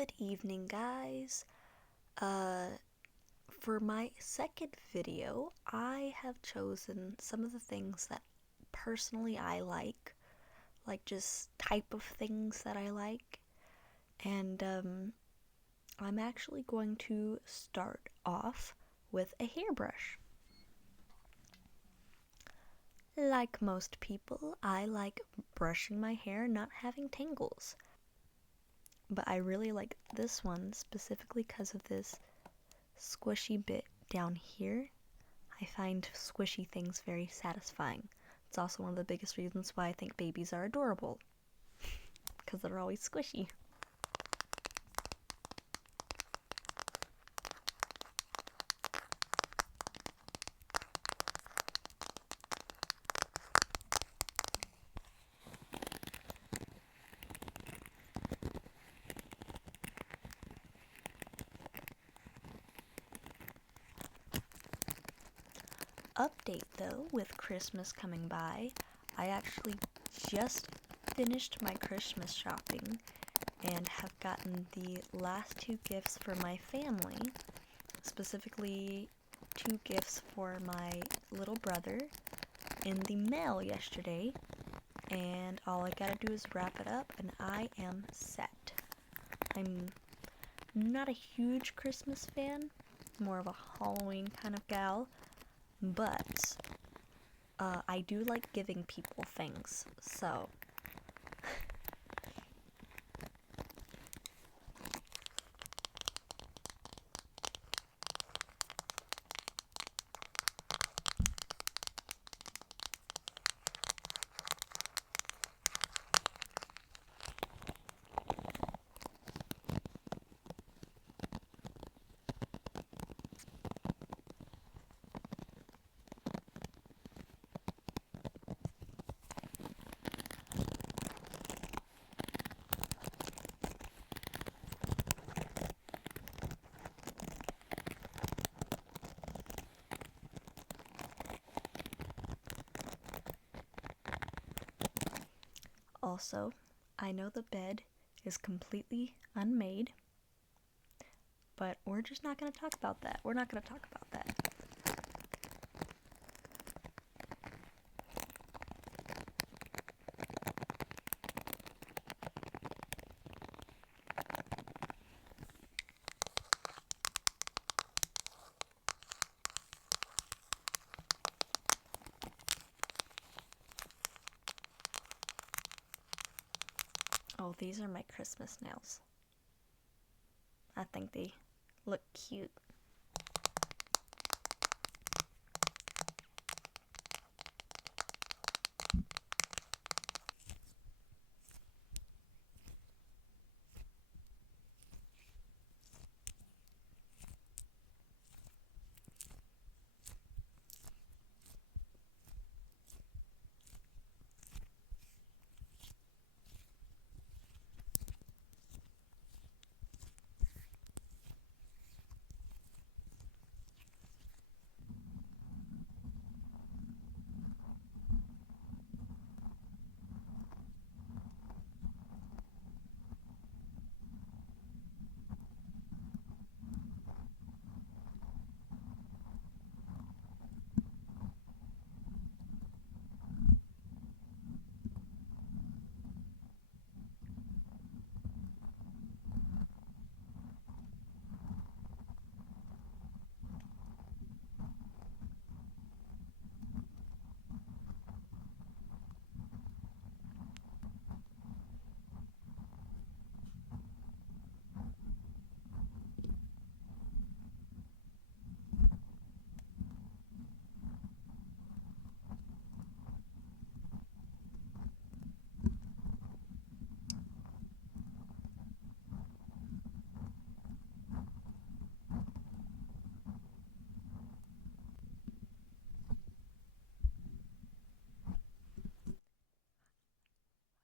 Good evening, guys. Uh, for my second video, I have chosen some of the things that personally I like just type of things that I like. And I'm actually going to start off with a hairbrush. Like most people, I like brushing my hair, not having tangles. But I really like this one specifically because of this squishy bit down here. I find squishy things very satisfying. It's also one of the biggest reasons why I think babies are adorable, because they're always squishy. Update though, with Christmas coming by, I actually just finished my Christmas shopping and have gotten the last two gifts for my family, specifically two gifts for my little brother in the mail yesterday, and all I gotta do is wrap it up and I am set. I'm not a huge Christmas fan, more of a Halloween kind of gal, but I do like giving people things, so also, I know the bed is completely unmade, but we're just not going to talk about that. We're not going to talk about that. Oh, these are my Christmas nails. I think they look cute.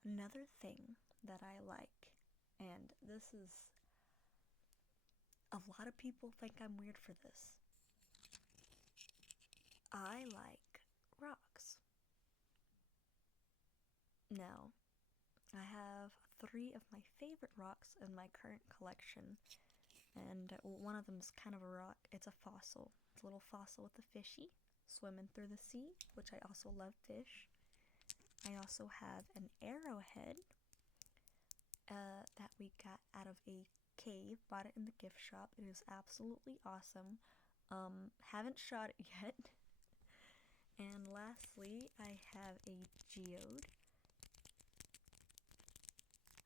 Another thing that I like, and this is, a lot of people think I'm weird for this. I like rocks. Now, I have 3 of my favorite rocks in my current collection. And one of them is kind of a rock. It's a fossil. It's a little fossil with a fishy swimming through the sea, which I also love fish. I also have an arrowhead that we got out of a cave. Bought it in the gift shop. It is absolutely awesome. Haven't shot it yet. And lastly, I have a geode.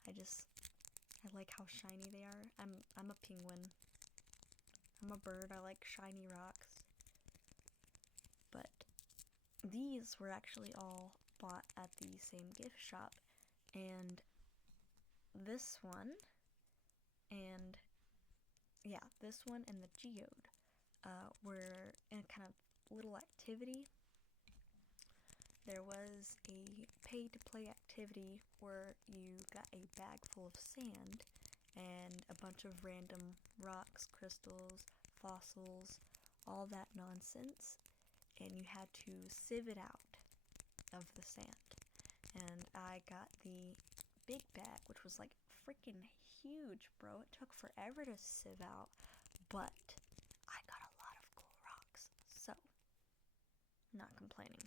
I like how shiny they are. I'm a penguin. I'm a bird. I like shiny rocks. But these were actually all bought at the same gift shop, and this one and the geode were in a kind of little activity. There was a pay-to-play activity where you got a bag full of sand and a bunch of random rocks, crystals, fossils, all that nonsense, and you had to sieve it out of the sand. And I got the big bag, which was like freaking huge, bro. It took forever to sieve out, but I got a lot of cool rocks, so not complaining.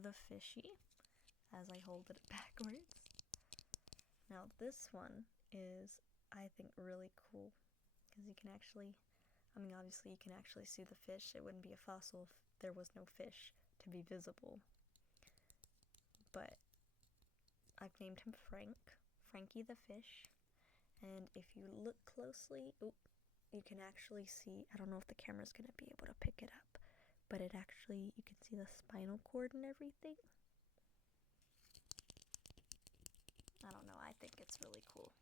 The fishy, as I hold it backwards. Now this one is, I think, really cool because you can actually, obviously you can actually see the fish. It wouldn't be a fossil if there was no fish to be visible. But I've named him Frankie the fish. And if you look closely, you can actually see, I don't know if the camera's gonna be able to pick it up, but it actually, you can see the spinal cord and everything. I don't know, I think it's really cool.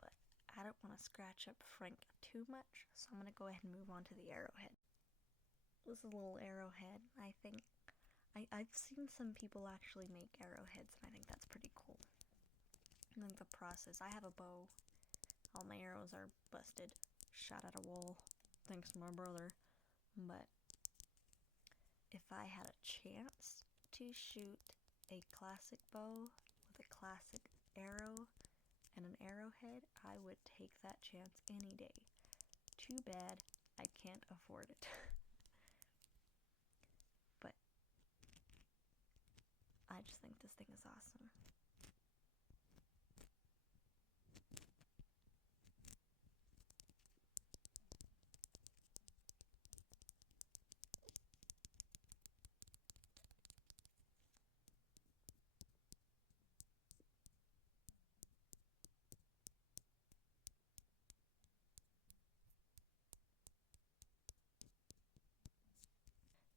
But I don't want to scratch up Frank too much, so I'm going to go ahead and move on to the arrowhead. This is a little arrowhead. I think I've seen some people actually make arrowheads, and I think that's pretty cool. I think the process, I have a bow. All my arrows are busted. Shot at a wall. Thanks to my brother. But if I had a chance to shoot a classic bow with a classic arrow and an arrowhead, I would take that chance any day. Too bad I can't afford it. But I just think this thing is awesome.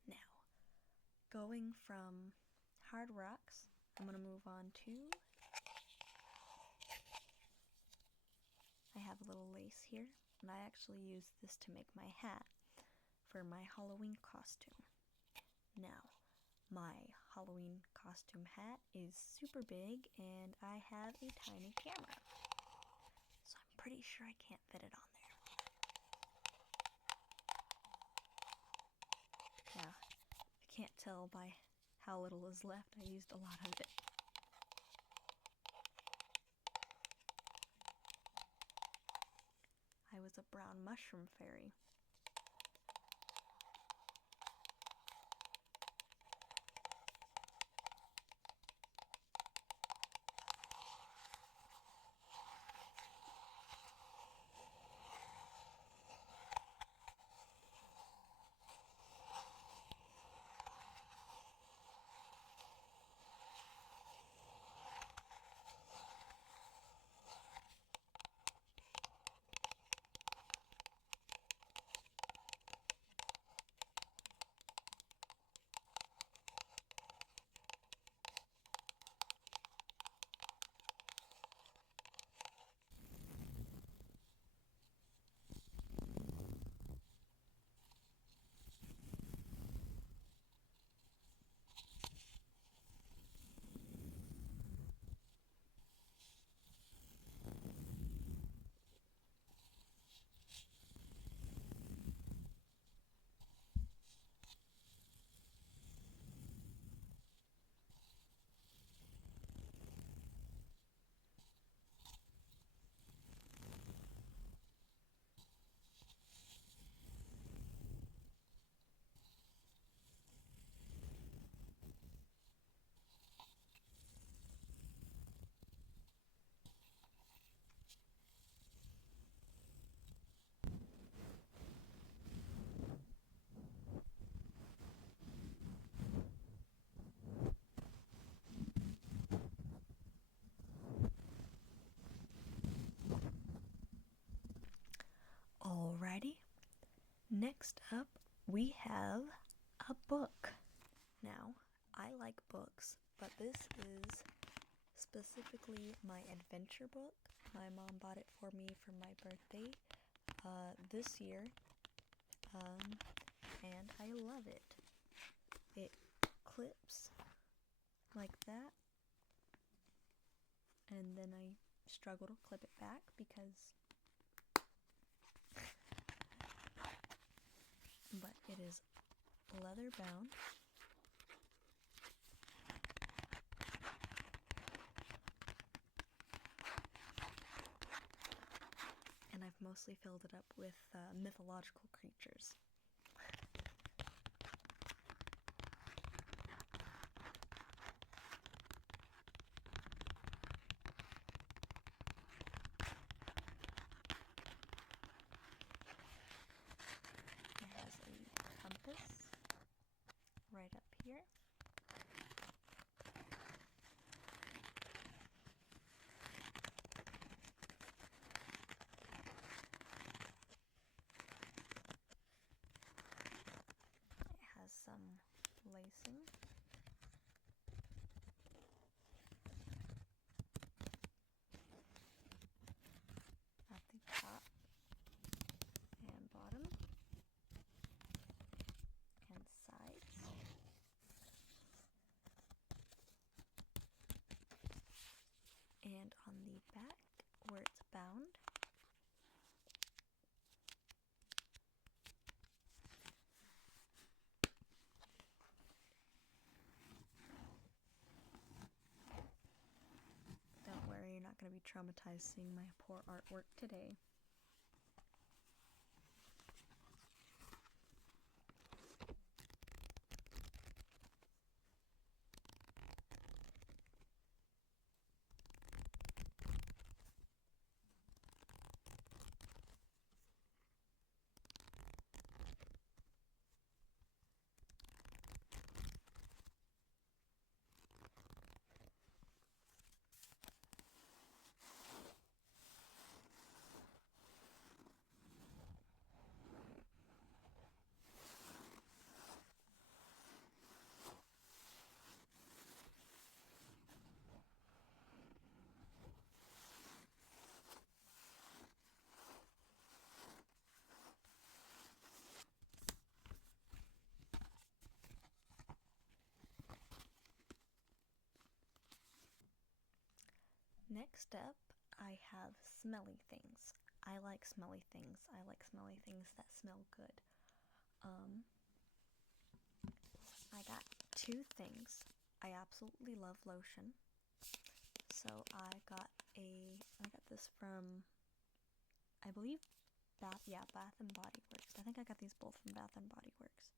Now, going from hard rocks, I'm going to move on to, I have a little lace here, and I actually use this to make my hat for my Halloween costume. Now, my Halloween costume hat is super big, and I have a tiny camera, so I'm pretty sure I can't fit it on there. Yeah, I can't tell by how little is left. I used a lot of it. was a brown mushroom fairy. Alrighty, next up we have a book. Now, I like books, but this is specifically my adventure book. My mom bought it for me for my birthday this year, and I love it. It clips like that, and then I struggle to clip it back because but it is leather bound. And I've mostly filled it up with mythological creatures. It has a compass right up here. It has some lacing. At the top and bottom and sides. And on the back where it's bound, don't worry, you're not going to be traumatized seeing my poor artwork today. Next up, I have smelly things. I like smelly things. I like smelly things that smell good. I got two things. I absolutely love lotion. So I got this from, I believe, Bath and Body Works. I think I got these both from Bath and Body Works.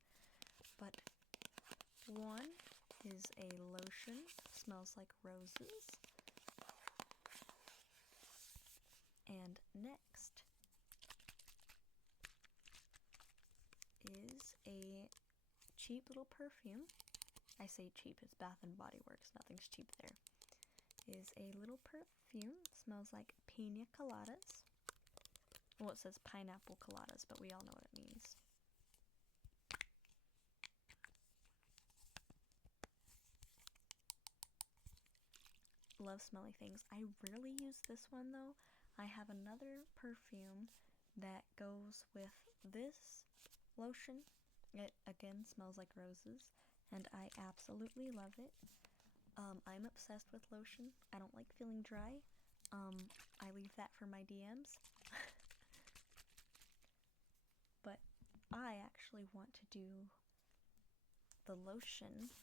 But one is a lotion, smells like roses. And next is a cheap little perfume. I say cheap, it's Bath and Body Works, nothing's cheap there. Is a little perfume, smells like pina coladas. Well, it says pineapple coladas, but we all know what it means. Love smelly things. I rarely use this one though. I have another perfume that goes with this lotion. It again smells like roses, and I absolutely love it. I'm obsessed with lotion. I don't like feeling dry. I leave that for my DMs. But I actually want to do the lotion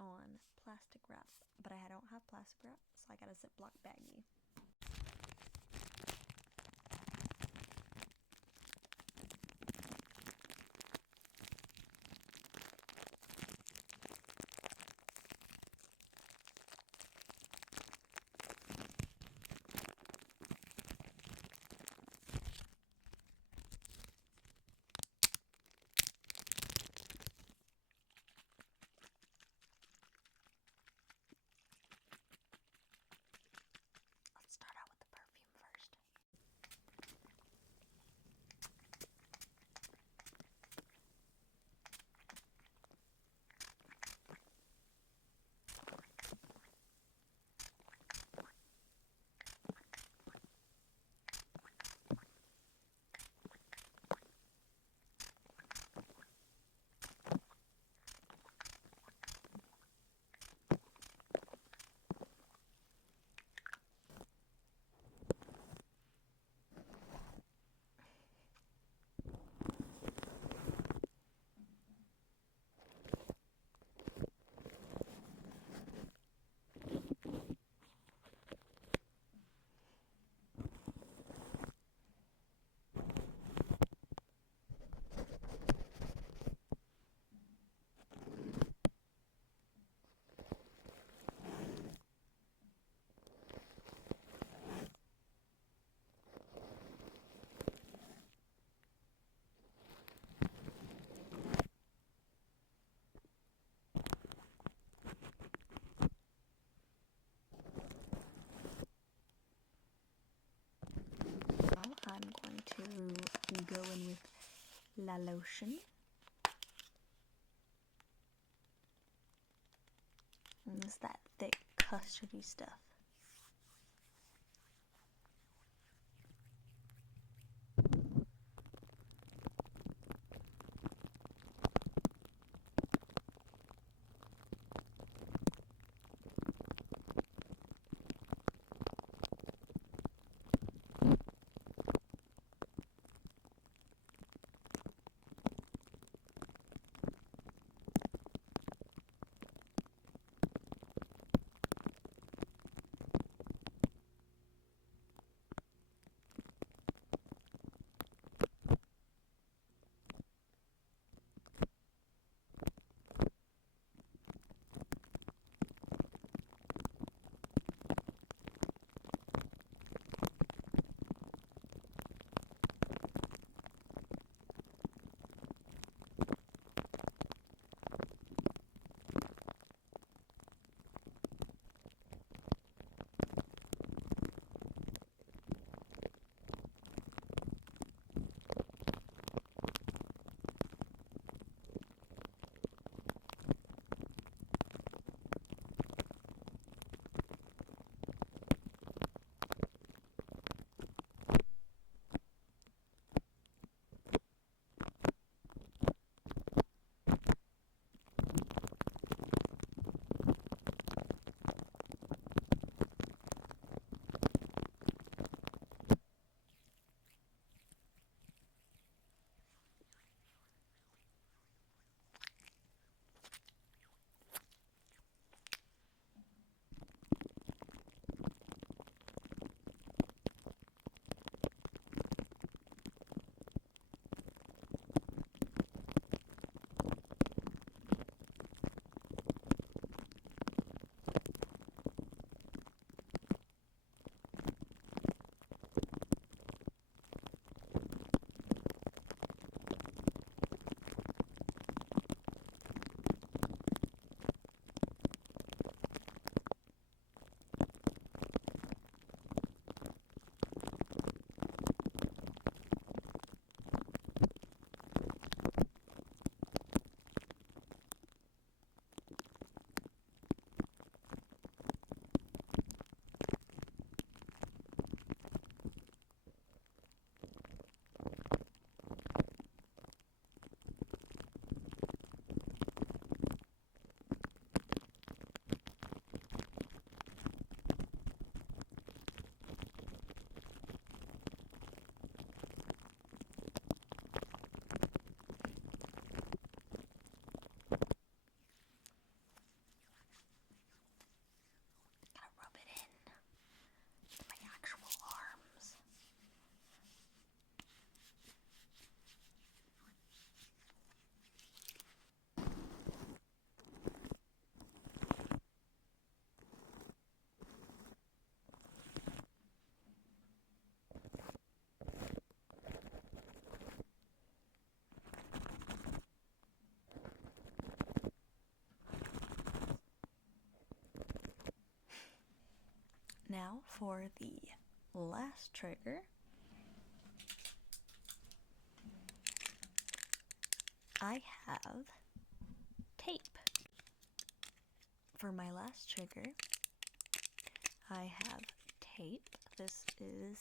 on plastic wrap, but I don't have plastic wrap, so I got a Ziploc baggie. Let's start out with the perfume first. I'm going to go in with La Lotion. And it's that thick, custardy stuff. Now for the last trigger, I have tape. For my last trigger, I have tape. This is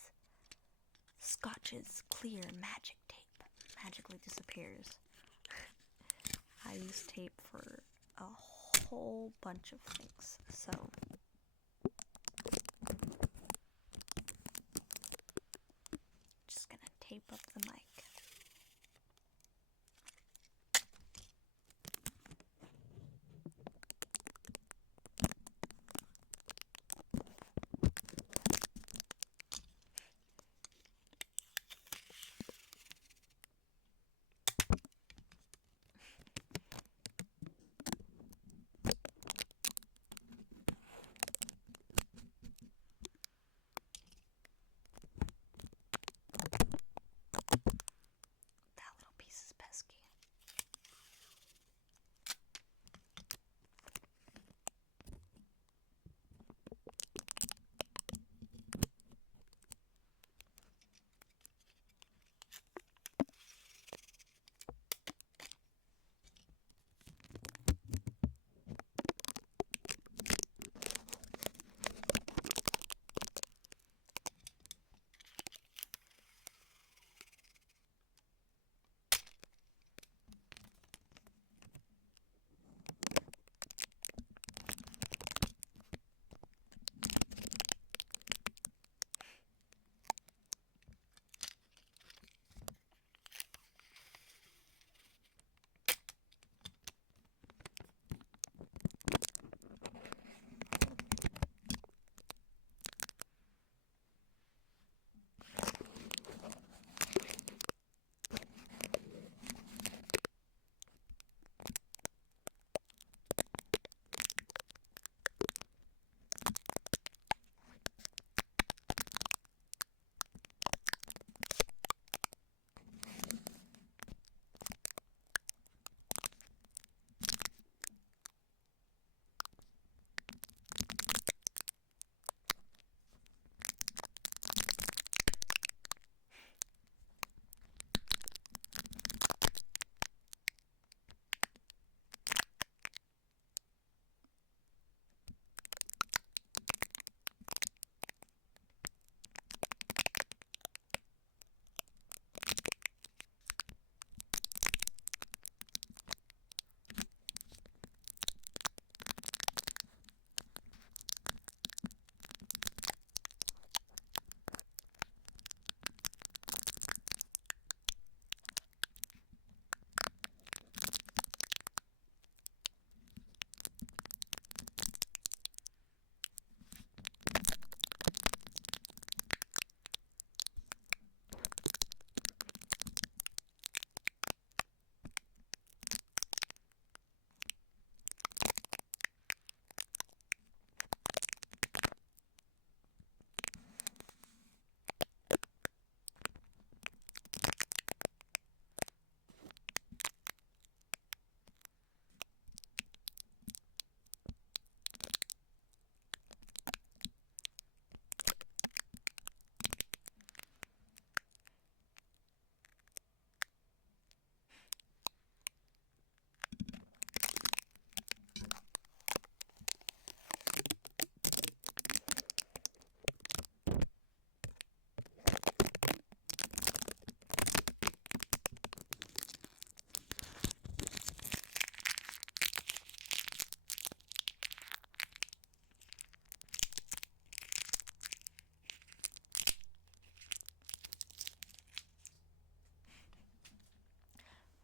Scotch's clear magic tape. Magically disappears. I use tape for a whole bunch of things, so just gonna tape up the mic. That little piece is pesky.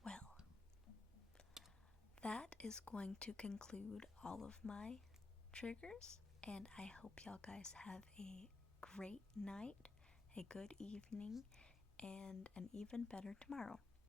Well, that is going to conclude all of my triggers, and I hope y'all guys have a great night, a good evening, and an even better tomorrow.